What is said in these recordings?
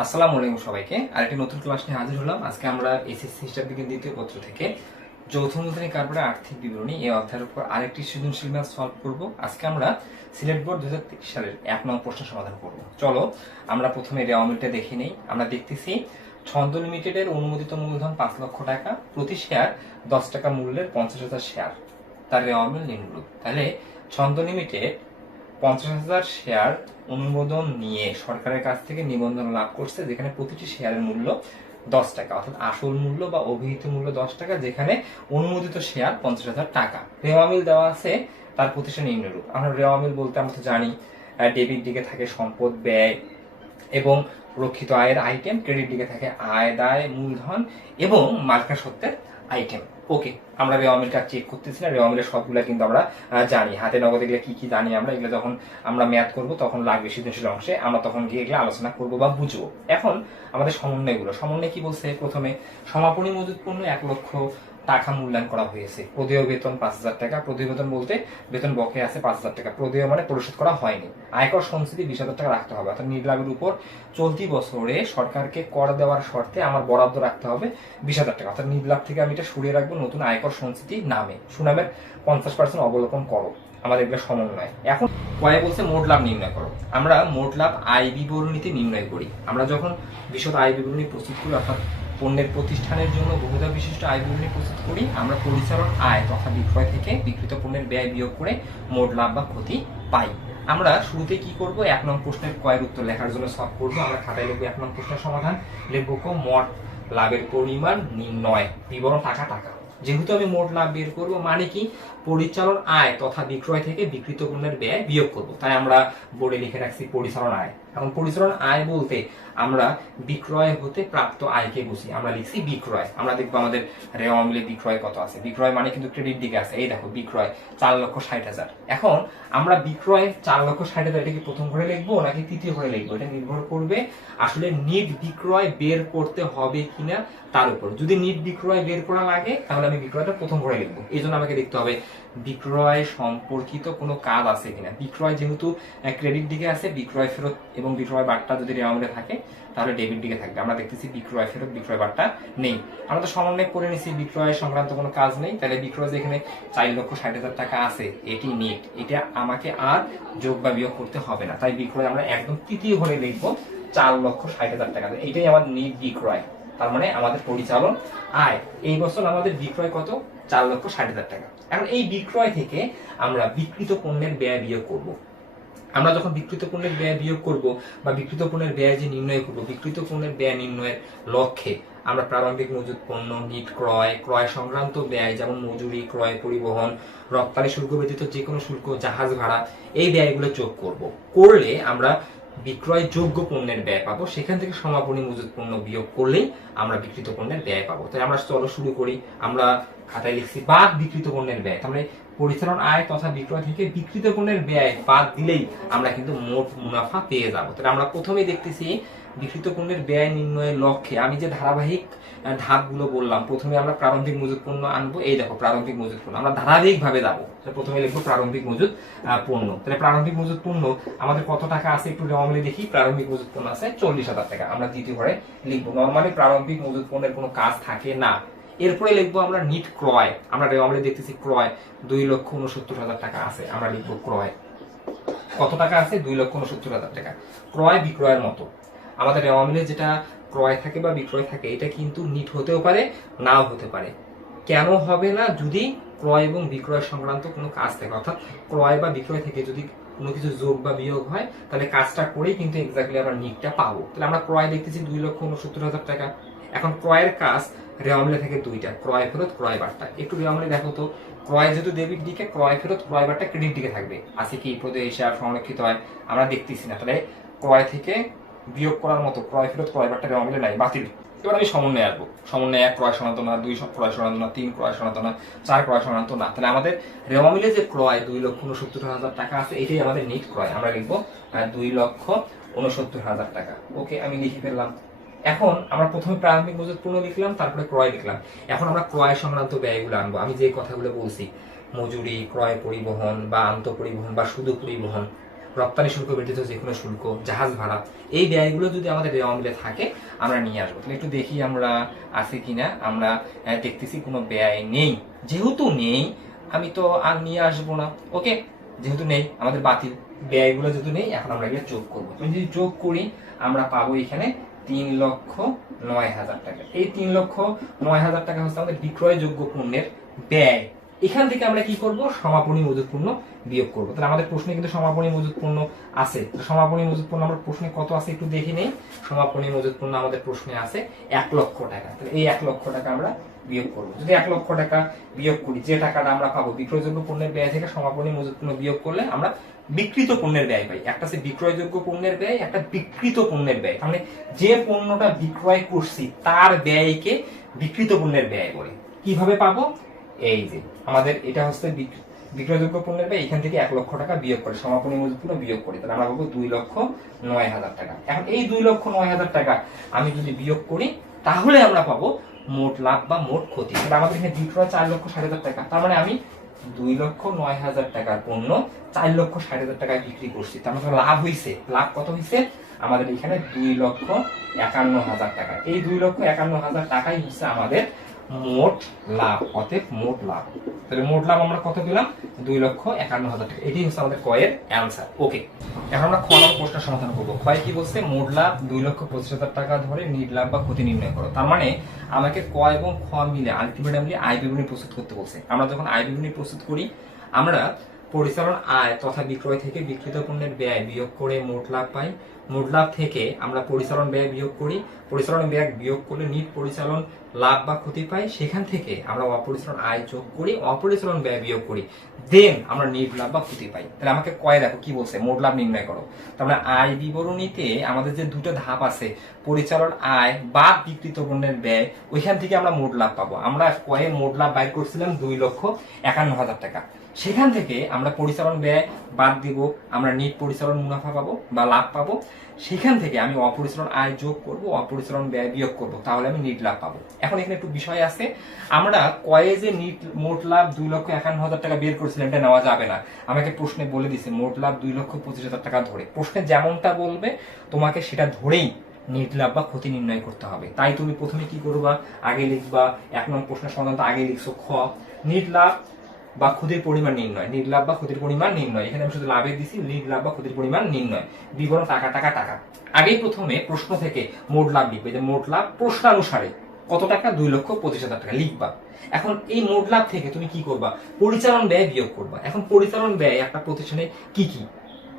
আসসালামু আলাইকুম সবাইকে। আরেকটি নতুন ক্লাস নিয়ে হাজির হলাম। আজকে আমরা এসএসসি হিসাব বিজ্ঞান দ্বিতীয় পত্র থেকে যৌথ মূলধনী কারবারের আর্থিক বিবরণী এই অধ্যায়ের উপর আরেকটি সৃজনশীল ম্যাথ সলভ করব। আজকে আমরা সিলেট বোর্ড দু সালের এক নম্বর প্রশ্ন সমাধান করব। চলো, আমরা প্রথমে রেওয়া মিলটা দেখে নেই। আমরা দেখতেছি, ছন্দ লিমিটেডের অনুমোদিত মূলধন পাঁচ লক্ষ টাকা, প্রতি শেয়ার দশ টাকা মূল্যের পঞ্চাশ হাজার শেয়ার। তার রেওয়া মিল নিম্নরূপ। তাহলে ছন্দ লিমিটেড পঞ্চাশ হাজার শেয়ার অনুমোদন নিয়ে সরকারের কাছ থেকে নিবন্ধন লাভ করছে, যেখানে প্রতিটি শেয়ারের মূল্য দশ টাকা, অর্থাৎ আসল মূল্য বা অভিহিত মূল্য দশ টাকা, যেখানে অনুমোদিত শেয়ার পঞ্চাশ হাজার টাকা। রেওয়া মিল দেওয়া আছে তার প্রতিষ্ঠান নিম্নরূপ আমরা রেওয়া মিল বলতে আমরা তো জানি ডেবিট দিকে থাকে সম্পদ, ব্যয় এবং রক্ষিত আয়ের আইটেম ক্রেডিট দিকে থাকে আয়, দায়, মূলধন এবং মার্কা সত্ত্বের আইটেম ওকে আমরা রেওয়ামিলটা চেক করতেছি না রেওয়ামিলের সবগুলো কিন্তু আমরা জানি। হাতে নগদ এগুলো কি কি জানি আমরা, এগুলো যখন আমরা ম্যাথ করব তখন লাগবে সৃজনশীল অংশে, আমরা তখন গিয়ে এগুলো আলোচনা করব বা বুঝব। এখন আমাদের সমন্বয়গুলো, সমন্বয় কি বলছে? প্রথমে সমাপনী মজুদপূর্ণ এক লক্ষ টাকা মূল্যায়ন করা হয়েছে। প্রদেয় বেতন পাঁচ হাজার টাকা। প্রদেয় বেতন বলতে বেতন বকে আছে পাঁচ হাজার টাকা। প্রদেয় মানে পরিশোধ করা হয়নি। আয়কর সঞ্চিতি বিশ হাজার টাকা রাখতে হবে। অর্থাৎ নির্লাভের উপর চলতি বছরে সরকারকে কর দেওয়ার শর্তে আমার বরাদ্দ রাখতে হবে বিশ হাজার টাকা। অর্থাৎ নির্লাভ থেকে আমি এটা সরিয়ে রাখব নতুন আয়কর সঞ্চিতি নামে। সুনামের পঞ্চাশ পার্সেন্ট অবলোকন করো। আমাদের এগুলো সমন্বয় এখন কয়ে বলছে মোট লাভ নির্ণয় করো। আমরা মোট লাভ আয় বিবরণীতে নির্ণয় করি। আমরা যখন বিশদ আয় বিবরণী প্রস্তুত করি, অর্থাৎ পণ্যের প্রতিষ্ঠানের জন্য বহুধা বিশিষ্ট আয় বিবরণী প্রস্তুত করি। আমরা পরিচালন আয় তথা বিক্রয় থেকে বিক্রিত পণ্যের ব্যয় বিয়োগ করে মোট লাভ বা ক্ষতি পাই। আমরা শুরুতে কি করব? এক নং প্রশ্নের কয়ের উত্তর লেখার জন্য সলভ করব। আমরা খাতায় লিখব এক নং প্রশ্নের সমাধান। লিখব কো, মোট লাভের পরিমাণ নির্ণয়। বিবরণ টাকা টাকা। যেহেতু আমি মোট লাভ বের করব মানে কি? পরিচালন আয় তথা বিক্রয় থেকে বিক্রিত পণ্যের ব্যয় বিয়োগ করব। তাই আমরা বোর্ডে লিখে রাখছি পরিচালন আয়। এখন পরিচালন আয় বলতে আমরা বিক্রয় হতে প্রাপ্ত আয়কে বুঝি। আমরা লিখছি বিক্রয়। আমরা দেখব আমাদের রেওয়া মিলে বিক্রয় কত আছে। বিক্রয় মানে কিন্তু ক্রেডিট দিকে আছে। এই দেখো, বিক্রয় চার লক্ষ ষাট হাজার। এখন আমরা বিক্রয় চার লক্ষ ষাট হাজার এটা কি প্রথম ঘরে লিখব নাকি তৃতীয় ঘরে লিখব? এটা নির্ভর করবে আসলে নিট বিক্রয় বের করতে হবে কিনা তার উপর। যদি নিট বিক্রয় বের করা লাগে, তাহলে আমি বিক্রয়টা প্রথম ঘরে লিখব। এই জন্য আমাকে দেখতে হবে, বিক্রয় সম্পর্কিত কোনো কাজ আছে কিনা? বিক্রয় যেহেতু ক্রেডিট দিকে আছে, বিক্রয় ফেরত এবং বিক্রয় বার্তা যদি রেওয়ামিলে থাকে, তাহলে ডেবিট দিকে থাকবে। আমরা দেখতেছি বিক্রয় ফেরত বিক্রয় বার্তা নেই। আমরা তো সমন্বয় করে নিছি, বিক্রয় সংক্রান্ত কোনো কাজ নেই। তাহলে বিক্রয় যেখানে চার লক্ষ ষাট হাজার টাকা আছে, এটি নেট। এটা আমাকে আর যোগ বা বিয়োগ করতে হবে না। তাই বিক্রয় আমরা একদম তৃতীয় ঘরে লিখব চার লক্ষ ষাট হাজার টাকা। এটাই আমার নিট বিক্রয়। তার মানে আমাদের পরিচালন আয়। এই বছর আমাদের বিক্রয় কত? চার লক্ষ ষাট হাজার টাকা। এখন এই বিক্রয় থেকে আমরা বিকৃত পণ্যের ব্যয় বিয়োগ করব। আমরা যখন বিকৃত পণ্যের ব্যয় বিয়োগ করব বা বিকৃত পণ্যের ব্যয় যে নির্ণয় করব, বিকৃত পণ্যের ব্যয় নির্ণয়ের লক্ষ্যে আমরা প্রারম্ভিক মজুত পণ্য, নিট ক্রয় ক্রয় সংক্রান্ত ব্যয় যেমন মজুরি, ক্রয় পরিবহন, রপ্তানি শুল্ক ব্যতীত যে কোনো শুল্ক, জাহাজ ভাড়া, এই ব্যয়গুলো যোগ করব। করলে আমরা বিক্রয় যোগ্য পণ্যের ব্যয় পাবো, সেখান থেকে সমাপনী মজুত পণ্য বিয়োগ করলেই আমরা বিকৃত পণ্যের ব্যয় পাবো। তাই আমরা চলো শুরু করি, আমরা খাতায় লিখছি বাদ বিকৃত পণ্যের ব্যয়। তার মানে পরিচালন আয় তথা বিক্রয় থেকে বিকৃত পণ্যের ব্যয় বাদ দিলেই আমরা কিন্তু মোট মুনাফা পেয়ে যাব। তাহলে আমরা প্রথমেই দেখতেছি বিকৃত পণ্যের ব্যয় নির্ণয়ের লক্ষ্যে। আমি যে ধারাবাহিক ধাপগুলো বললাম, প্রথমে আমরা প্রারম্ভিক মজুত পণ্য আনব। এই দেখো, প্রারম্ভিক মজুত পণ্য। আমরা ধারাবাহিক ভাবে যাব প্রথমে লিখব প্রারম্ভিক মজুত পণ্য। তাহলে প্রারম্ভিক মজুত পণ্য, আমাদের কত টাকা আছে একটু নর্মালি দেখি। প্রারম্ভিক মজুত পণ্য আছে চল্লিশ হাজার টাকা। আমরা দ্বিতীয় ঘরে লিখব। নর্মালি প্রারম্ভিক মজুত পণ্যের কোনো কাজ থাকে না। এরপরে লিখব আমরা নিট ক্রয়। আমরা নর্মালি দেখতেছি ক্রয় দুই লক্ষ উনসত্তর হাজার টাকা আছে। আমরা লিখব ক্রয়। কত টাকা আছে? দুই লক্ষ উনসত্তর হাজার টাকা। ক্রয় বিক্রয়ের মতো। আমাদের রেওয়ামিলে যেটা ক্রয় থাকে বা বিক্রয় থাকে, এটা কিন্তু নিট হতেও পারে, নাও হতে পারে। কেন হবে না? যদি ক্রয় এবং বিক্রয় সংক্রান্ত কোনো কাজ থাকে, অর্থাৎ ক্রয় বা বিক্রয় থেকে যদি কোনো কিছু যোগ বা বিয়োগ হয়, তাহলে কাজটা করেই কিন্তু এক্স্যাক্টলি আমরা নিটটা পাবো। তাহলে আমরা ক্রয় দেখতেছি দুই লক্ষ উনসত্তর হাজার টাকা। এখন ক্রয়ের কাজ রেওয়ামিলে থেকে দুইটা, ক্রয় ফেরত, ক্রয় বার্তা। একটু রেওয়ামিলে দেখো তো, ক্রয় যেহেতু ডেবিট দিকে, ক্রয় ফেরত, ক্রয় বার্তা ক্রেডিট দিকে থাকবে। আছে কি প্রদেয় হিসাব সংরক্ষিত হয়, আমরা দেখতেছি না। তাহলে ক্রয় থেকে বিয়োগ করার মতো ক্রয় ফেরত, ক্রয় বার্তা রেওয়ামিলে নাই, বাতিল। এবার আমি সমন্বয় আসব। সমন্বয় এক, ক্রয় সনাতন না দুই ক্রয় সনাতন তিন, ক্রয় সনাতন চার, ক্রয় সনাতন না। তাহলে আমাদের রেওয়া মিলে যে ক্রয়, দুই লক্ষ উনসত্তর হাজার টাকা আছে, এটাই আমাদের নিট ক্রয়। আমরা লিখব দুই লক্ষ উনসত্তর হাজার টাকা। ওকে, আমি লিখে ফেললাম। এখন আমরা প্রথমে প্রারম্ভিক মজুত পূর্ণ লিখলাম, তারপরে ক্রয় লিখলাম। এখন আমরা ক্রয় সংক্রান্ত ব্যয়গুলো আনব। আমি যে কথাগুলো বলছি, মজুরি, ক্রয় পরিবহন বা আন্ত পরিবহন বা শুধু পরিবহন, রপ্তানি শুল্ক ব্যতীত যে কোনো শুল্ক, জাহাজ ভাড়া, এই ব্যয়গুলো যদি আমাদের দেওয়া মিলে থাকে, আমরা নিয়ে আসব। তাহলে একটু দেখি আমরা আছে কিনা। আমরা দেখতেছি কোনো ব্যয় নেই। যেহেতু নেই, আমি তো আর নিয়ে আসব না। ওকে? যেহেতু নেই, আমাদের বাতিল। ব্যয়গুলো যেহেতু নেই, এখন আমরা এগুলো যোগ করব। যদি যোগ করি, আমরা পাবো এখানে তিন লক্ষ নয় হাজার টাকা। এই তিন লক্ষ নয় হাজার টাকা হচ্ছে আমাদের বিক্রয়যোগ্য পণ্যের ব্যয়। এখান থেকে আমরা কি করব? সমাপনী মজুত পণ্য বিয়োগ করব। তাহলে আমাদের প্রশ্নে কিন্তু সমাপনী মজুত পণ্য আছে। সমাপনী মজুত পণ্য আমার প্রশ্নে কত আছে একটু দেখে নেই। সমাপনী মজুত পণ্য আমাদের প্রশ্নে আছে এক লক্ষ টাকা। তাহলে এই এক লক্ষ টাকা আমরা বিয়োগ করব। যদি এক লক্ষ টাকা বিয়োগ করি, যে টাকাটা আমরা পাবো বিক্রয়যোগ্য পণ্যের ব্যয় থেকে সমাপনী মজুত পণ্য বিয়োগ করলে আমরা বিকৃত পণ্যের ব্যয় পাই। একটা হচ্ছে বিক্রয়যোগ্য পণ্যের ব্যয়, একটা বিকৃত পণ্যের ব্যয়। মানে যে পণ্যটা বিক্রয় করছি, তার ব্যয়কে বিকৃত পণ্যের ব্যয় বলে। কীভাবে পাবো? এই যে, আমাদের এটা হচ্ছে বিক্রয়যোগ্য পণ্যের ব্যয়। এখান থেকে এক লক্ষ টাকা বিয়োগ করে, সমাপনী মজুত বিয়োগ করে। তাহলে আমরা পাবো দুই লক্ষ নয় হাজার টাকা। এখন এই দুই লক্ষ নয় হাজার টাকা আমি যদি বিয়োগ করি, তাহলে আমরা পাবো মোট লাভ বা মোট ক্ষতি। তাহলে আমাদের এখানে বিক্রয় চার লক্ষ ষাট হাজার টাকা। তার মানে আমি দুই লক্ষ নয় হাজার টাকার পণ্য, চার লক্ষ ষাট হাজার টাকায় বিক্রি করছি। তার মানে লাভ হয়েছে লাভ কত হয়েছে আমাদের এখানে দুই লক্ষ একান্ন হাজার টাকা। এই দুই লক্ষ একান্ন হাজার টাকাই হচ্ছে আমাদের মোট লাভ, অতএব মোট লাভ। তাহলে মোট লাভ আমরা কত পেলাম? দুই লক্ষ একান্ন হাজার টাকা। এটি হচ্ছে আমাদের কয়ের অ্যান্সার ওকে এখন আমরা খ নম্বর প্রশ্নের সমাধান করব। ক্ষয় কি বলছে? মোট লাভ দুই লক্ষ পঁচিশ হাজার টাকা ধরে নিট লাভ বা ক্ষতি নির্ণয় করো। তার মানে আমাকে ক এবং খ মিলে আলটিমেটলি আয় বিবরণী প্রস্তুত করতে বলছে। আমরা যখন আয় বিবরণী প্রস্তুত করি, আমরা পরিচালন আয় তথা বিক্রয় থেকে বিক্রিত পণ্যের ব্যয় বিয়োগ করে মোট লাভ পাই। মোট লাভ থেকে আমরা পরিচালন ব্যয় বিয়োগ করি। পরিচালন ব্যয় বিয়োগ করলে নিট পরিচালন লাভ বা ক্ষতি পাই। সেখান থেকে আমরা অপরিচালন আয় যোগ করি, অপরিচালন ব্যয় বিয়োগ করি। দেন আমরা নিট লাভ বা ক্ষতি পাই। তাহলে আমাকে কয় দেখো, কি বলছে? মোট লাভ নির্ণয় করো। তাহলে আয় বিবরণীতে আমাদের যে দুটো ধাপ আছে, পরিচালন আয় বা বিকৃত পণ্যের ব্যয়, ওইখান থেকে আমরা মোট লাভ পাবো। আমরা কয়ে মোট লাভ বাইর করছিলাম দুই লক্ষ একান্ন হাজার টাকা। সেখান থেকে আমরা পরিচালন ব্যয় বাদ দিব, আমরা নিট পরিচালন মুনাফা পাবো বা লাভ পাবো। সেখান থেকে আমি অপরিচালন আয় যোগ করব, অপরিচালন ব্যয় বিয়োগ করব, তাহলে আমি নিট লাভ পাবো। এখন এখানে একটু বিষয় আছে। আমরা কয়ে যে নিট মোট লাভ দুই লক্ষ একান্ন হাজার টাকা বের করেছিলেন এটা নেওয়া যাবে না। আমাকে প্রশ্নে বলে দিছে, মোট লাভ দুই লক্ষ পঁচিশ হাজার টাকা ধরে। প্রশ্নে যেমনটা বলবে, তোমাকে সেটা ধরেই নিট লাভ বা ক্ষতি নির্ণয় করতে হবে। তাই তুমি প্রথমে কি করবা? আগে লিখবা। এক নম্বর প্রশ্নের সমাধান আগে লিখছো, খ। নিট লাভ বা ক্ষতির পরিমাণ নির্ণয়। নিট লাভ বা ক্ষতির পরিমাণ নির্ণয়। এখানে আমি শুধু লাভের দিছি নিট লাভ বা ক্ষতির পরিমাণ নির্ণয়। বিবরণ টাকা টাকা টাকা। আগেই প্রথমে প্রশ্ন থেকে মোট লাভ লিখবে। যে মোট লাভ প্রশ্নানুসারে কত টাকা? দুই লক্ষ পঁচিশ হাজার টাকা লিখবা। এখন এই মোট লাভ থেকে তুমি কি করবা? পরিচালন ব্যয় বিয়োগ করবা। এখন পরিচালন ব্যয় একটা প্রতিষ্ঠানে কি কি?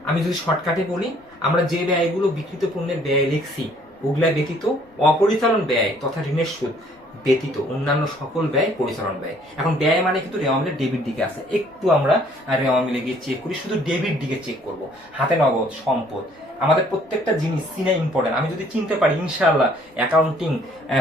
আমি যদি শর্টকাটে বলি, আমরা যে ব্যয়গুলো বিকৃত পণ্যের ব্যয় লিখছি ওগুলা ব্যতীত অপরিচালন ব্যয় তথা ঋণের সুদ ব্যতীত অন্যান্য সকল ব্যয়, পরিচালন ব্যয়। এখন ব্যয় মানে কিন্তু রেওয়ামিলের ডেবিট দিকে আছে। একটু আমরা রেওয়া মিলে গিয়ে চেক করি, শুধু ডেবিট দিকে চেক করব। হাতে নগদ, সম্পদ, আমাদের প্রত্যেকটা জিনিস চিনা ইম্পর্টেন্ট আমি যদি চিনতে পারি, ইনশাআল্লাহ অ্যাকাউন্টিং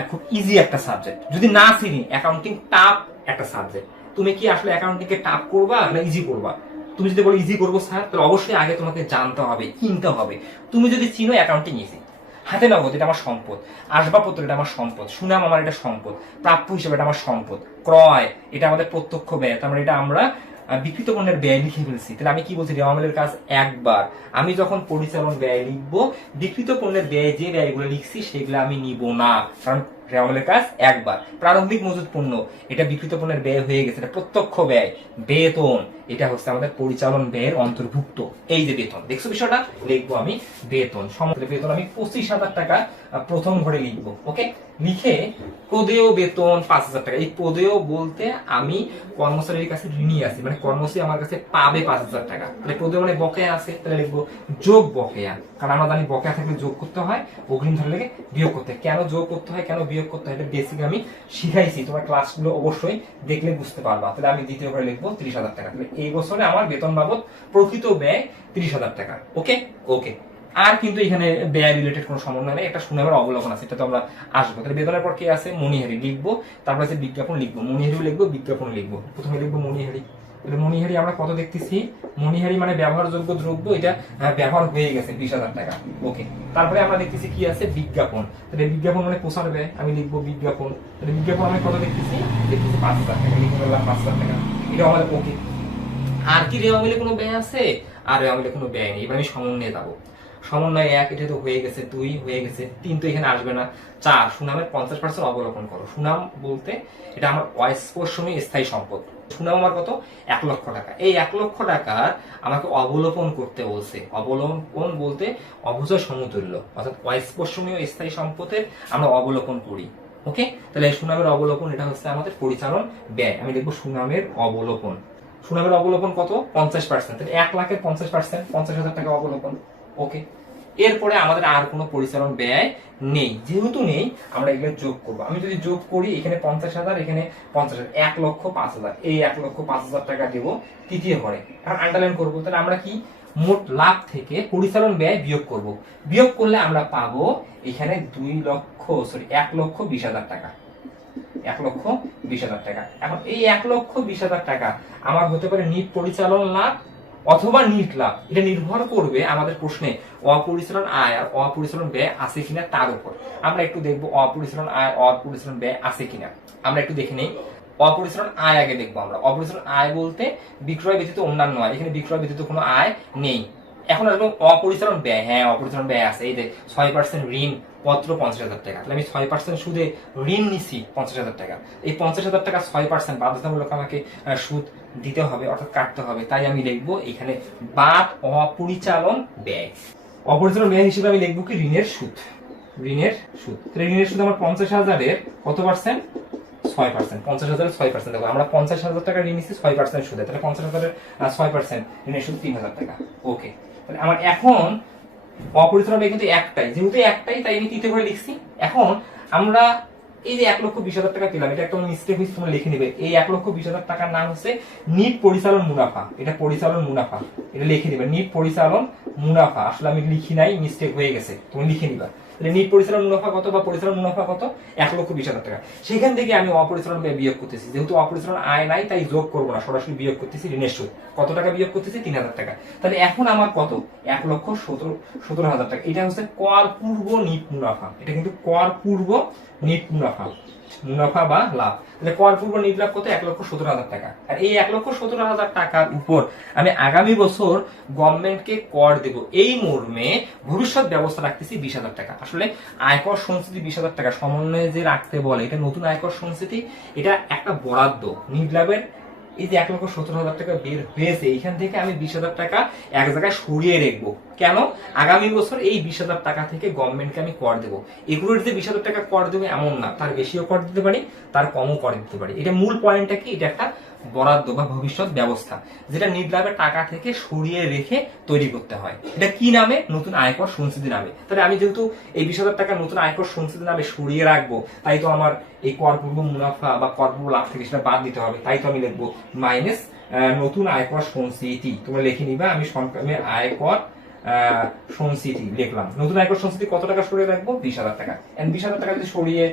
খুব ইজি একটা সাবজেক্ট যদি না চিনি অ্যাকাউন্টিং টাফ একটা সাবজেক্ট তুমি কি আসলে অ্যাকাউন্টিং কে টাফ করবা না ইজি করবা? তুমি যদি বলো ইজি করব স্যার তাহলে অবশ্যই আগে তোমাকে জানতে হবে, কিনতে হবে। তুমি যদি চিনো অ্যাকাউন্টিং ইজি হাতে নগদ এটা আমার সম্পদ। আসবাবপত্র, এটা আমার সম্পদ। সুনাম আমার, এটা সম্পদ। প্রাপ্য হিসেবে এটা আমার সম্পদ। ক্রয়, এটা আমাদের প্রত্যক্ষ ব্যয়। তার মানে এটা আমরা বিকৃত পণ্যের ব্যয় লিখে ফেলছি। তাহলে আমি কি বলছি? রেওয়ামেলের কাজ একবার। আমি যখন পরিচালন ব্যয় লিখব, বিকৃত পণ্যের ব্যয় যে ব্যয়গুলো লিখছি, সেগুলো আমি নিব না। কারণ রেওয়ামেলের কাজ একবার। প্রারম্ভিক মজুত পণ্য, এটা বিকৃত পণ্যের ব্যয় হয়ে গেছে, এটা প্রত্যক্ষ ব্যয়। বেতন, এটা হচ্ছে আমাদের পরিচালন ব্যয়ের অন্তর্ভুক্ত। এই যে বেতন, দেখছ বিষয়টা? দেখব আমি বেতন। সমস্ত বেতন আমি পঁচিশ হাজার টাকা প্রথম ঘরে লিখব ওকে লিখে প্রদেয় বেতন পাঁচ হাজার টাকা। এই প্রদেয় বলতে আমি কর্মচারীর কাছে ঋণী আছি মানে কর্মচারী আমার কাছে পাবে পাঁচ হাজার টাকা। তাহলে প্রদেয় মানে বকেয়া আছে, তাহলে লিখব যোগ বকেয়া। কারণ আমরা জানি বকেয়া থাকলে যোগ করতে হয়, অগ্রিম ধরে লেগে বিয়োগ করতে হয়। কেন যোগ করতে হয়, কেন বিয়োগ করতে হয়, এটা বেসিক আমি শিখাইছি। তোমার ক্লাসগুলো অবশ্যই দেখলে বুঝতে পারবা। তাহলে আমি দ্বিতীয় ঘরে লিখব তিরিশ হাজার টাকা। তাহলে এই বছরে আমার বেতন বাবদ প্রকৃত ব্যয় তিরিশ হাজার টাকা ওকে ওকে আর কিন্তু এখানে ব্যয় রিলেটেড কোনো সমন্বয় নেই। একটা সুনামের অবলোকন আছে, এটা তো আমরা আসব। তাহলে বেতনের পর কে আছে? মণিহারি লিখব, তারপর আছে বিজ্ঞাপন লিখব। মণিহারিও লিখব বিজ্ঞাপন লিখব। প্রথমে লিখব মনিহারি তাহলে মণিহারি আমরা কত দেখতেছি? মণিহারি মানে ব্যবহারযোগ্য দ্রব্য, এটা ব্যবহার হয়ে গেছে, বিশ হাজার টাকা। ওকে তারপরে আমরা দেখতেছি কি আছে? বিজ্ঞাপন। তাহলে বিজ্ঞাপন মানে প্রচার ব্যয়। আমি লিখব বিজ্ঞাপন। তাহলে বিজ্ঞাপন আমি কত দেখতেছি? দেখতেছি পাঁচ হাজার টাকা। লিখে ফেললাম পাঁচ হাজার টাকা। এটা আমাদের ওকে আর কি রেওয়া মিলে কোনো ব্যয় আছে? আর আমি কোনো ব্যয় নেই। এবার আমি সমন্বয়ে যাব। সমন্বয় এক, এটা তো হয়ে গেছে, দুই হয়ে গেছে, তিন তো এখানে আসবে না। চার, সুনামের পঞ্চাশ পার্সেন্ট অবলোকন করো। সুনাম বলতে এটা আমার অস্পর্শনীয় স্থায়ী সম্পদ। সুনাম আমার কত? এক লক্ষ টাকা। এই এক লক্ষ টাকার আমাকে অবলোকন করতে বলছে। অবলোকন বলতে অবুঝয় সমতুল্য, অর্থাৎ অস্পর্শনীয় স্থায়ী সম্পদের আমরা অবলোকন করি। ওকে তাহলে সুনামের অবলোকন, এটা হচ্ছে আমাদের পরিচালন ব্যয়। আমি দেখব সুনামের অবলোকন। সুনামের অবলোকন কত? পঞ্চাশ পার্সেন্ট এক লাখের পঞ্চাশ পার্সেন্ট পঞ্চাশ হাজার টাকা অবলোকন। ওকে এরপরে আমাদের আর কোনো পরিচালন ব্যয় নেই। যেহেতু নেই, আমরা এগুলো যোগ করব। আমি যদি যোগ করি, এখানে পঞ্চাশ হাজার, এখানে পঞ্চাশ হাজার, এক লক্ষ পাঁচ হাজার। এই এক লক্ষ পাঁচ হাজার টাকা দেবো তৃতীয় ঘরে। আর আন্ডারলাইন করব। তাহলে আমরা কি? মোট লাভ থেকে পরিচালন ব্যয় বিয়োগ করব। বিয়োগ করলে আমরা পাবো এখানে দুই লক্ষ সরি এক লক্ষ বিশ হাজার টাকা। এক লক্ষ বিশ হাজার টাকা। এখন এই এক লক্ষ বিশ হাজার টাকা আমার হতে পারে নিট পরিচালন লাভ অথবা নিট লাভ এটা নির্ভর করবে আমাদের প্রশ্নে অপরিচালন আয় আর অপরিচালন ব্যয় আছে কিনা তার উপর। আমরা একটু দেখব অপরিচালন আয় অপরিচালন ব্যয় আছে কিনা। আমরা একটু দেখে নেই। অপরিচালন আয় আগে দেখব আমরা। অপরিচালন আয় বলতে বিক্রয় ব্যতীত অন্যান্য আয়। এখানে বিক্রয় ব্যতীত কোনো আয় নেই। এখন আসব অপরিচালন ব্যয় হ্যাঁ অপরিচালন ব্যয় আছে। এই যে ছয় পার্সেন্ট ঋণ পত্র পঞ্চাশ হাজার টাকা। তাহলে আমি ছয় পার্সেন্ট সুদে ঋণ নিছি পঞ্চাশ হাজার টাকা। এই পঞ্চাশ হাজার টাকা ছয় পার্সেন্ট বাধ্যতামূলক আমাকে সুদ দিতে হবে, অর্থাৎ কাটতে হবে। তাই আমি লিখব এখানে বাদ অপরিচালন ব্যয়। অপরিচালন ব্যয় হিসেবে আমি লিখব কি? ঋণের সুদ। ঋণের সুদ। তাহলে ঋণের সুদ আমার পঞ্চাশ হাজারের কত পার্সেন্ট ছয় পার্সেন্ট পঞ্চাশ হাজারের ছয় পার্সেন্ট দেখো, আমরা পঞ্চাশ হাজার টাকা ঋণ নিচ্ছি ছয় পার্সেন্ট সুদে। তাহলে পঞ্চাশ হাজারের ছয় পার্সেন্ট ঋণের সুদ তিন হাজার টাকা। ওকে তাহলে আমার এখন অপরিচর হবে কিন্তু একটাই। যেহেতু একটাই, তাই আমি তৃতীয় করে লিখছি। এখন আমরা এই যে এক লক্ষ বিশ হাজার টাকা পেলাম, এটা একটা মিস্টেক হয়েছে, তোমরা লিখে নিবে। এই এক লক্ষ বিশ হাজার টাকার নাম হচ্ছে নিট পরিচালন মুনাফা। এটা পরিচালন মুনাফা। এটা লিখে নিবে, নিট পরিচালন মুনাফা। আসলে আমি লিখি নাই মিস্টেক হয়ে গেছে। তুমি লিখে নিবা। নিট পরিচালন মুনাফা কত বা পরিচালন মুনাফা কত? এক লক্ষ বিশ হাজার টাকা। সেখান থেকে আমি অপরিচালন ব্যয় বিয়োগ করতেছি। যেহেতু অপরিচালন আয় নাই, তাই যোগ করব না। সরাসরি বিয়োগ করতেছি ঋণের সুদ। কত টাকা বিয়োগ করতেছি? তিন হাজার টাকা। তাহলে এখন আমার কত? এক লক্ষ সতেরো সতেরো হাজার টাকা। এটা হচ্ছে কর পূর্ব নিট মুনাফা। এটা কিন্তু কর পূর্ব নিট মুনাফা। মুনাফা বা লাভ। তাহলে কর পূর্ব নিট লাভ কত? এক লক্ষ সতেরো হাজার টাকা। আর এই এক লক্ষ সতেরো হাজার টাকার উপর আমি আগামী বছর গভর্নমেন্টকে কর দেব। এই মর্মে ভবিষ্যৎ ব্যবস্থা রাখতেছি বিশ হাজার টাকা। আসলে আয়কর সংস্কৃতি বিশ হাজার টাকা। সমন্বয়ে যে রাখতে বলে, এটা নতুন আয়কর সংস্কৃতি, এটা একটা বরাদ্দ। নিট লাভের এই যে এক লক্ষ সত্তর হাজার টাকা বের হয়েছে, এইখান থেকে আমি বিশ হাজার টাকা এক জায়গায় সরিয়ে রাখব। কেন? আগামী বছর এই বিশ হাজার টাকা থেকে গভর্নমেন্টকে আমি কর দেবো। এগুলোর যে বিশ হাজার টাকা কর দেবো এমন না। তার বেশিও কর দিতে পারি, তার কমও কর দিতে পারি। এটা মূল পয়েন্টটা কি? এটা একটা বরাদ্দ বা ভবিষ্যৎ ব্যবস্থা, যেটা নির্লাভের টাকা থেকে সরিয়ে রেখে তৈরি করতে হয়। এটা কি নামে? নতুন আয়কর সংস্কৃতি নামে। তাহলে আমি যেহেতু এই বিশ হাজার টাকা নতুন আয়কর সংস্কৃতি নামে সরিয়ে রাখব, তাই তো আমার এই করপূর্ব মুনাফা বা করপূর্ব লাভ থেকে সেটা বাদ দিতে হবে। তাই তো আমি লিখব মাইনাস নতুন আয়কর সংস্কৃতি। তোমরা লিখে নিবা, আমি সংক্রামে আয়কর সংস্কৃতি লিখলাম নতুন আয়কর সংস্কৃতি কত টাকা সরিয়ে রাখব? বিশ হাজার টাকা। বিশ হাজার টাকা যদি সরিয়ে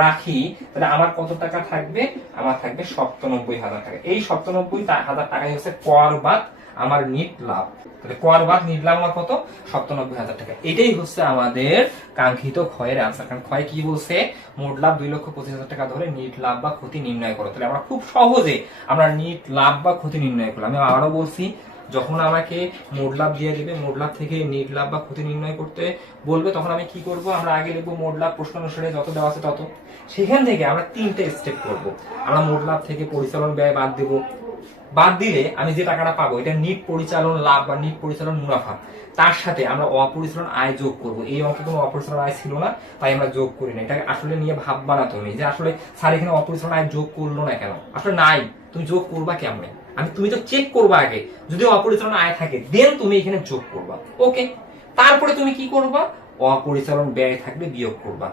রাখি, তাহলে আমার কত টাকা থাকবে? আমার থাকবে সপ্তানব্বই হাজার টাকা। এই সপ্তানব্বই হাজার টাকাই হচ্ছে কর বাদ আমার নিট লাভ। তাহলে কর বাদ, নিট লাভ আমার কত? সপ্তানব্বই হাজার টাকা। এটাই হচ্ছে আমাদের কাঙ্ক্ষিত ক্ষয়ের আনসার কারণ ক্ষয় কি বলছে? মোট লাভ দুই লক্ষ পঁচিশ হাজার টাকা ধরে নিট লাভ বা ক্ষতি নির্ণয় করো। তাহলে আমরা খুব সহজে আমরা নিট লাভ বা ক্ষতি নির্ণয় করলাম। আমি আবারও বলছি যখন আমাকে মোট লাভ দিয়ে দেবে মোট লাভ থেকে নিট লাভ বা ক্ষতি নির্ণয় করতে বলবে, তখন আমি কি করব? আমরা আগে লিখব মোট লাভ প্রশ্ন অনুসারে যত দেওয়া আছে তত। সেখান থেকে আমরা তিনটে স্টেপ করব। আমরা মোট লাভ থেকে পরিচালন ব্যয় বাদ দেব। বাদ দিলে আমি যে টাকাটা পাবো, এটা নিট পরিচালন লাভ বা নিট পরিচালন মুনাফা। তার সাথে আমরা অপরিচালন আয় যোগ করব। এই অঙ্কে কোনো অপরিচালন আয় ছিল না, তাই আমরা যোগ করি না। এটাকে আসলে নিয়ে ভাববা না তুমি যে আসলে স্যার এখানে অপরিচালন আয় যোগ করল না কেন? আসলে নাই। তুমি যোগ করবা কেমনে? আমি তুমি তো চেক করবা আগে। যদি অপরিচালন আয় থাকে দেন তুমি এখানে যোগ করবা। ওকে তারপরে তুমি কি করবা? অপরিচালন ব্যয় থাকলে বিয়োগ করবা।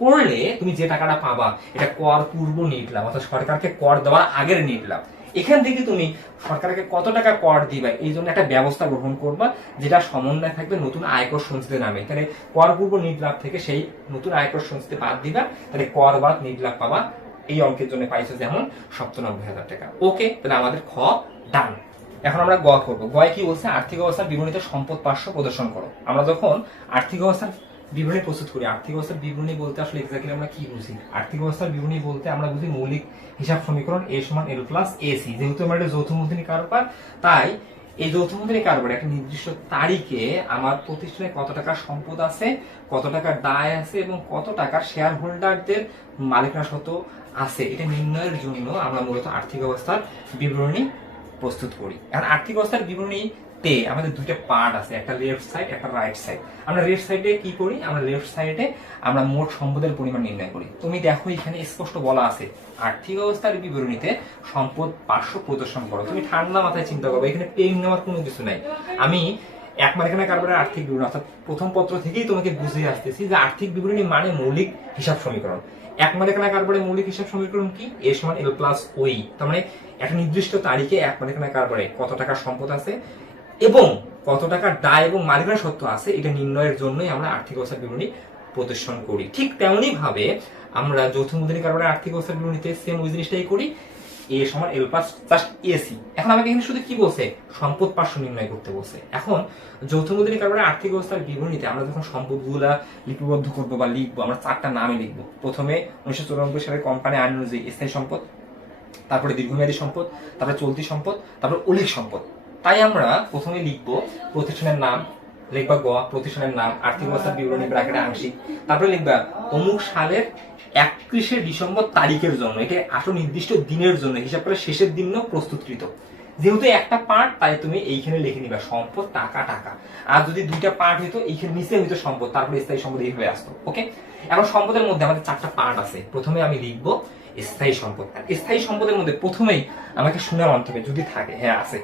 করলে তুমি যে টাকাটা পাবা, এটা কর পূর্ব নিটলাম অর্থাৎ সরকারকে কর দেওয়ার আগের নিটলাম এখান থেকে তুমি সরকারকে কত টাকা কর দিবা, এই জন্য একটা ব্যবস্থা গ্রহণ করবা, যেটা সমন্বয় থাকবে নতুন আয়কর সংস্কৃতি নামে। তাহলে কর পূর্ব নিটলাভ থেকে সেই নতুন আয়কর সংস্কৃতি বাদ দিবা, তাহলে কর বাদ নিটলাভ পাবা এই অঙ্কের জন্য পাইছো যেমন সপ্তানব্বই হাজার টাকা। ওকে, তাহলে আমাদের খ ডান এখন আমরা গ করব। গয় কি বলছে? আর্থিক অবস্থার বিবরণীতে সম্পদ পার্শ্ব প্রদর্শন করো। আমরা যখন আর্থিক অবস্থার বিবরণী প্রস্তুত করি, আর্থিক অবস্থার বিবরণী বলতে আসলে এক্স্যাক্টলি আমরা কি বুঝি? আর্থিক অবস্থার বিবরণী বলতে আমরা বুঝি মৌলিক হিসাব সমীকরণ এ সমান এল প্লাস এসি যেহেতু আমরা এটা যৌথ মূলধনী কারবার তাই এই যৌথ মন্ত্রী কারবার একটা নির্দিষ্ট তারিখে আমার প্রতিষ্ঠানে কত টাকা সম্পদ আছে, কত টাকার দায় আছে এবং কত টাকার শেয়ার হোল্ডারদের মালিকরা শত আছে। এটা নির্ণয়ের জন্য আমরা মূলত আর্থিক অবস্থার বিবরণী প্রস্তুত করি। এখন আর্থিক অবস্থার বিবরণী তে আমাদের দুইটা পার্ট আছে, একটা লেফট সাইড একটা রাইট সাইড আমরা লেফট সাইডে কি করি? আমরা লেফট সাইডে আমরা মোট সম্পদের পরিমাণ নির্ণয় করি। তুমি দেখো এখানে স্পষ্ট বলা আছে, আর্থিক অবস্থার বিবরণীতে সম্পদ পার্শ্ব প্রদর্শন করো। তুমি ঠান্ডা মাথায় চিন্তা করো, এখানে পেন নেওয়ার কোনো কিছু নাই। আমি এক মালিকানা কারবারের আর্থিক বিবরণী, অর্থাৎ প্রথম পত্র থেকেই তোমাকে বুঝিয়ে আসতেছি যে আর্থিক বিবরণী মানে মৌলিক হিসাব সমীকরণ। এক মালিকানা কারবারের মৌলিক হিসাব সমীকরণ কি? এ সমান এল প্লাস ওই তার মানে একটা নির্দিষ্ট তারিখে এক মালিকানা কারবারে কত টাকা সম্পদ আছে? এবং কত টাকা দায় এবং মালিকানা সত্ত্ব আছে, এটা নির্ণয়ের জন্যই আমরা আর্থিক অবস্থার বিবরণী প্রদর্শন করি। ঠিক তেমনি ভাবে আমরা যৌথ মুদ্রী কারবারের আর্থিক অবস্থার বিবরণীতে সেম ওই জিনিসটাই করি। এ সমান এল প্লাস জাস্ট এসি এখন আমাকে এখানে শুধু কি বলছে? সম্পদ পার্শ্ব নির্ণয় করতে বলছে। এখন যৌথ মুদ্রী কারবারের আর্থিক অবস্থার বিবরণীতে আমরা যখন সম্পদগুলা লিপিবদ্ধ করব বা লিখব, আমরা চারটা নামে লিখব। প্রথমে উনিশশো চুরানব্বই সালে কোম্পানি আইন অনুযায়ী স্থায়ী সম্পদ, তারপরে দীর্ঘমেয়াদী সম্পদ, তারপরে চলতি সম্পদ, তারপরে অলিক সম্পদ। তাই আমরা প্রথমে লিখব প্রতিষ্ঠানের নাম, লিখবা গ, প্রতিষ্ঠানের নাম, আর্থিক অবস্থার বিবরণী, ব্র্যাকেটে, আংশিক। তারপরে লিখবা অমুক সালের একত্রিশে ডিসেম্বর তারিখের জন্য এটা আসলে নির্দিষ্ট দিনের জন্য, হিসাব করে শেষের দিন প্রস্তুতকৃত। যেহেতু একটা পার্ট তাই তুমি এইখানে লিখে নিবা, সম্পদ, টাকা টাকা। আর যদি দুইটা পার্ট হইতো, এইখানে নিচে হইতো সম্পদ, তারপরে স্থায়ী সম্পদ এইভাবে আসতো ওকে এখন সম্পদের মধ্যে আমাদের চারটা পার্ট আছে। প্রথমে আমি লিখব স্থায়ী সম্পদ। আর স্থায়ী সম্পদের মধ্যে প্রথমেই আমাকে সুনাম আনতে হবে, যদি থাকে হ্যাঁ আছে।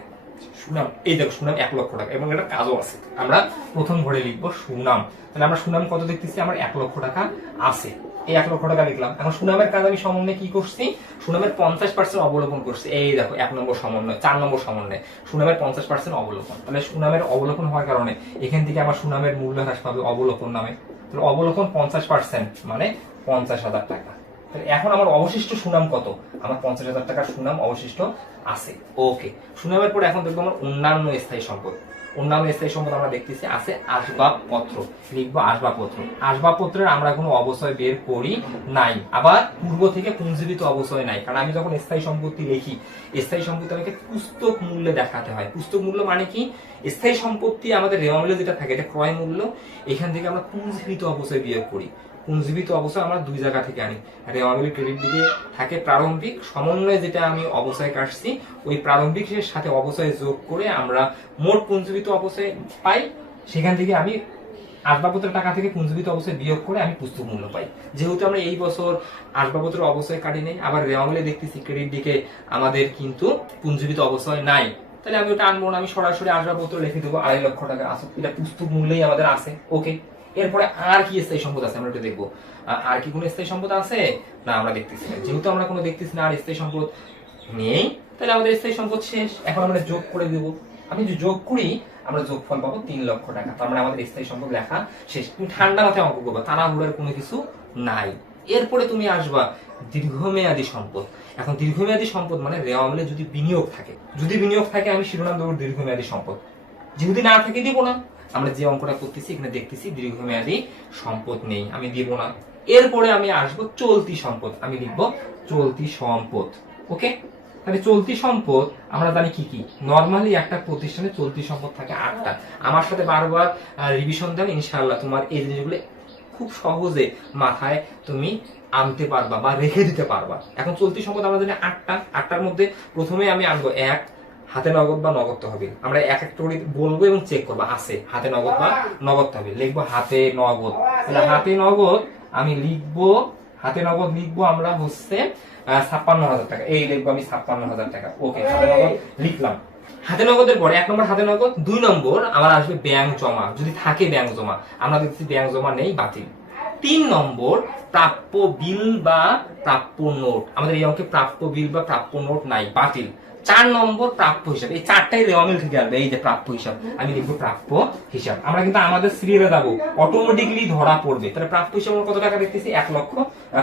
সুনাম, এই দেখো সুনাম এক লক্ষ টাকা, এবং এটা কাজও আছে। আমরা প্রথম ঘরে লিখব সুনাম। তাহলে আমরা সুনাম কত দেখতেছি? আমার এক লক্ষ টাকা আছে। এই এক লক্ষ টাকা লিখলাম এখন সুনামের কাজ আমি সমন্বয় কি করছি? সুনামের পঞ্চাশ পার্সেন্ট অবলোকন করছি। এই দেখো, এক নম্বর সমন্বয়, চার নম্বর সমন্বয়। সুনামের পঞ্চাশ পার্সেন্ট অবলোকন তাহলে সুনামের অবলোকন হওয়ার কারণে এখান থেকে আমার সুনামের মূল্য হ্রাস পাবে অবলোকন নামে। তাহলে অবলোকন পঞ্চাশ পার্সেন্ট মানে পঞ্চাশ হাজার টাকা। তাহলে এখন আমার অবশিষ্ট সুনাম কত? আমার পঞ্চাশ হাজার টাকার সুনাম অবশিষ্ট আছে। ওকে সুনামের পর এখন দেখব আমার অন্যান্য স্থায়ী সম্পদ। অন্যান্য স্থায়ী সম্পদ আমরা দেখতেছি আছে আসবাবপত্র। লিখব আসবাবপত্র। আসবাবপত্রের আমরা কোনো অবশ্যই বের করি নাই। আবার পূর্ব থেকে পুঞ্জীবিত অবশ্যই নাই। কারণ আমি যখন স্থায়ী সম্পত্তি লিখি, স্থায়ী সম্পত্তি আমাকে পুস্তক মূল্যে দেখাতে হয়। পুস্তক মূল্য মানে কি? স্থায়ী সম্পত্তি আমাদের রেওয়া মূল্য যেটা থাকে, এটা ক্রয় মূল্য। এখান থেকে আমরা পুঞ্জীবিত অবশ্যই বিয়োগ করি। পুঞ্জীবিত অবস্থা আমরা দুই জায়গা থেকে আনি। আর রেওয়ামিল ক্রেডিট দিকে থাকে প্রারম্ভিক, সমন্বয়ে যেটা আমি অবস্থায় কাটছি, ওই প্রারম্ভিকের সাথে অবস্থায় যোগ করে আমরা মোট পুঞ্জীবিত অবস্থায় পাই, সেখান থেকে আমি আসবাবপত্রের টাকা থেকে পুঞ্জীবিত অবস্থায় বিয়োগ করে আমি পুস্তক মূল্য পাই। যেহেতু আমরা এই বছর আসবাবপত্রের অবস্থায় কাটি নেই, আবার রেওয়ামিলে দেখতেছি ক্রেডিট দিকে আমাদের কিন্তু পুঞ্জীবিত অবস্থায় নাই। তাহলে আমি ওটা আনব না, আমি সরাসরি আসবাবপত্র লিখে দেবো, আড়াই লক্ষ টাকা আছে, এটা পুস্তক মূল্যেই আমাদের আছে ওকে এরপরে আর কি স্থায়ী সম্পদ আছে আমরা এটা দেখব। আর কি কোনো স্থায়ী সম্পদ আছে? না, আমরা দেখতেছি না। যেহেতু আমরা কোনো দেখতেছি না, আর স্থায়ী সম্পদ নেই, তাহলে আমাদের স্থায়ী সম্পদ শেষ। এখন আমরা যোগ করে দেবো। আমি যদি যোগ করি, আমরা যোগফল পাবো তিন লক্ষ টাকা। তার মানে আমাদের স্থায়ী সম্পদ লেখা শেষ। তুমি ঠান্ডা মাথায় অঙ্ক করবা, তাড়াহুড়ার কোনো কিছু নাই। এরপরে তুমি আসবা দীর্ঘমেয়াদী সম্পদ। এখন দীর্ঘমেয়াদী সম্পদ মানে রেওয়া আমলে যদি বিনিয়োগ থাকে। যদি বিনিয়োগ থাকে, আমি শিরোনাম দেবো দীর্ঘমেয়াদী সম্পদ। যদি না থাকে, দিব না। আমরা যে অঙ্কটা করতেছি, এখানে দেখতেছি দীর্ঘমেয়াদী সম্পদ নেই, আমি দিব না। এরপরে আমি আসব চলতি সম্পদ, আমি লিখব চলতি সম্পদ, ওকে? তাহলে চলতি সম্পদ, আমরা জানি কি কি? নর্মালি একটা প্রতিষ্ঠানে চলতি সম্পদ থাকে আটটা। আমার সাথে বারবার রিভিশন দেন, ইনশাআল্লাহ তোমার এই জিনিসগুলো খুব সহজে মাথায় তুমি আনতে পারবা বা রেখে দিতে পারবা। এখন চলতি সম্পদ আমরা জানি আটটা। আটটার মধ্যে প্রথমে আমি আনব এক হাতে নগদ বা নগদ তহবিল আমরা এক একটা করে বলব এবং চেক করব, আছে হাতে নগদ বা নগদ তহবিল লিখব হাতে নগদ। হাতে নগদ আমি লিখব, হাতে নগদ লিখব আমরা হচ্ছে ছাপ্পান্ন হাজার টাকা। এই লিখব আমি ছাপ্পান্ন হাজার টাকা। ওকে, হাতে নগদ লিখলাম। হাতে নগদের পরে এক নম্বর হাতে নগদ, দুই নম্বর আমার আসবে ব্যাংক জমা। যদি থাকে ব্যাংক জমা, আমরা দেখছি ব্যাংক জমা নেই, বাতিল। তিন নম্বর, প্রাপ্য বিল বা প্রাপ্য নোট। আমাদের এই অঙ্কে প্রাপ্য বিল বা প্রাপ্য নোট নাই, বাতিল। চার নম্বর প্রাপ্য হিসাব। এই চারটাই রেওয়ামিল থেকে আসবে, এই যে প্রাপ্য হিসাব, আমি লিখব প্রাপ্য হিসাব। আমরা কিন্তু আমাদের সিরিয়ালে যাব অটোমেটিকলি ধরা পড়বে। তাহলে প্রাপ্য হিসাব কত টাকা দেখতেছি? এক লক্ষ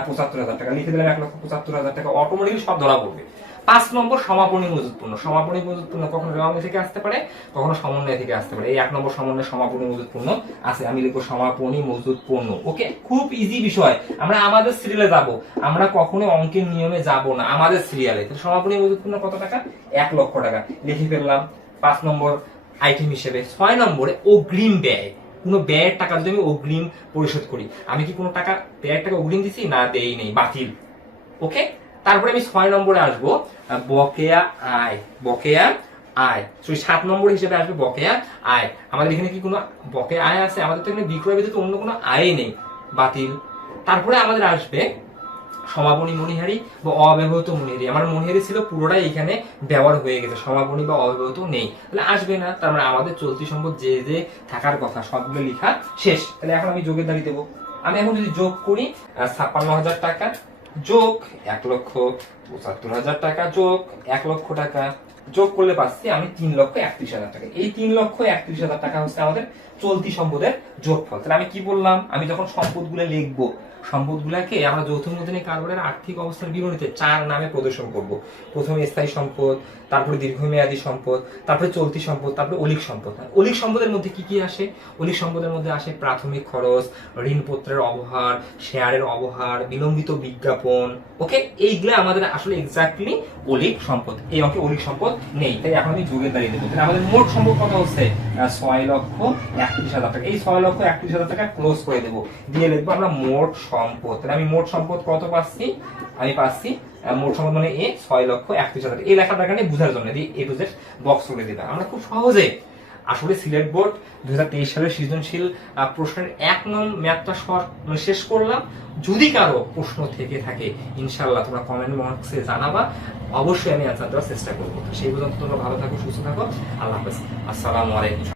পঁচাত্তর হাজার টাকা। লিখে দিলাম এক লক্ষ পঁচাত্তর হাজার টাকা অটোমেটিকলি সব ধরা পড়বে। পাঁচ নম্বর সমাপনী মজুত পণ্য সমাপনী মজুত পণ্য কখনো রেওয়ামিল থেকে আসতে পারে? কখনো সমন্বয় থেকে আসতে পারে। এই এক নম্বর সমন্বয় সমাপনী মজুত পণ্য আছে। আমি লিখব সমাপনী মজুত পণ্য ওকে? খুব ইজি বিষয়। আমরা আমাদের সিরিয়ালে যাব। আমরা কখনো অঙ্কের নিয়মে যাব না। আমাদের সিরিয়ালে সমাপনী মজুত পণ্য কত টাকা? এক লক্ষ টাকা। লিখে ফেললাম। পাঁচ নম্বর আইটেম হিসেবে। ছয় নম্বরে অগ্রিম ব্যয়। কোনো ব্যয়ের টাকা যদি আমি অগ্রিম পরিশোধ করি, আমি কি কোনো টাকা, ব্যয়ের টাকা অগ্রিম দিছি? না দেই নেই। বাতিল। ওকে? তারপরে আমি ছয় নম্বরে আসব বকেয়া আয় বকেয়া আয়। সরি সাত নম্বর হিসেবে আসবে বকেয়া আয়। আমাদের এখানে কি কোনো বকেয়া আয় আছে? আমাদের তো এখানে বিক্রয় ব্যতীত অন্য কোনো আয় নেই। বাতিল। তারপরে আমাদের আসবে সমাপনী মণিহারি বা অব্যবহৃত মণিহারি আমার মণিহারি ছিল পুরোটাই এখানে ব্যবহার হয়ে গেছে, সমাপনী বা অব্যবহৃত নেই। তাহলে আসবে না, তার মানে আমাদের চলতি সম্পদ যে যে থাকার কথা, সবগুলো লেখা শেষ। তাহলে এখন আমি যোগের দাঁড়িয়ে দেবো। আমি এখন যদি যোগ করি ছাপ্পান্ন হাজার টাকা যোগ এক লক্ষ পঁচাত্তর হাজার টাকা, যোগ এক লক্ষ টাকা, যোগ করলে পাচ্ছি আমি তিন লক্ষ একত্রিশ হাজার টাকা। এই তিন লক্ষ একত্রিশ হাজার টাকা হচ্ছে আমাদের চলতি সম্পদের যোগফল। তাহলে আমি কি বললাম? আমি যখন সম্পদগুলো লিখব সম্পদগুলোকে আমরা যৌথ মূলধনী কারবারের আর্থিক অবস্থার বিবরণীতে চার নামে প্রদর্শন করব। প্রথমে স্থায়ী সম্পদ, তারপরে দীর্ঘমেয়াদী সম্পদ, তারপরে চলতি সম্পদ, তারপরে অলিক সম্পদ। অলিক সম্পদের মধ্যে কি কি আসে? অলিক সম্পদের মধ্যে আসে প্রাথমিক খরচ, ঋণপত্রের অবহার, শেয়ারের অবহার, বিলম্বিত বিজ্ঞাপন। ওকে? এইগুলো আমাদের আসলে এক্স্যাক্টলি অলিক সম্পদ। এই অঙ্কে অলিক সম্পদ নেই। তাই এখন আমি যুগের দাঁড়িয়ে দেবো তাহলে আমাদের মোট সম্পদ কত হচ্ছে? ছয় লক্ষ একত্রিশ হাজার টাকা। এই ছয় লক্ষ একত্রিশ হাজার টাকা ক্লোজ করে দেবো। দিয়ে লিখব আমরা মোট সম্পদ। তাহলে আমি মোট সম্পদ কত পাচ্ছি? আমি পাচ্ছি মোট সম্পদ মানে এ ছয় লক্ষ একত্রিশ হাজার এই দরকার নেই বোঝার জন্য এ টু জেড বক্স করে দিলাম আমরা খুব সহজে আসলে সিলেট বোর্ড দুই হাজার তেইশ সালের সৃজনশীল প্রশ্নের এক নং ম্যাথটা মানে শেষ করলাম। যদি কারও প্রশ্ন থেকে থাকে ইনশাল্লাহ তোমরা কমেন্ট বক্সে জানাবা। অবশ্যই আমি অ্যান্সার দেওয়ার চেষ্টা করব। সেই পর্যন্ত তোমরা ভালো থাকো, সুস্থ থাকো। আল্লাহ হাফেজ। আসসালামু আলাইকুম।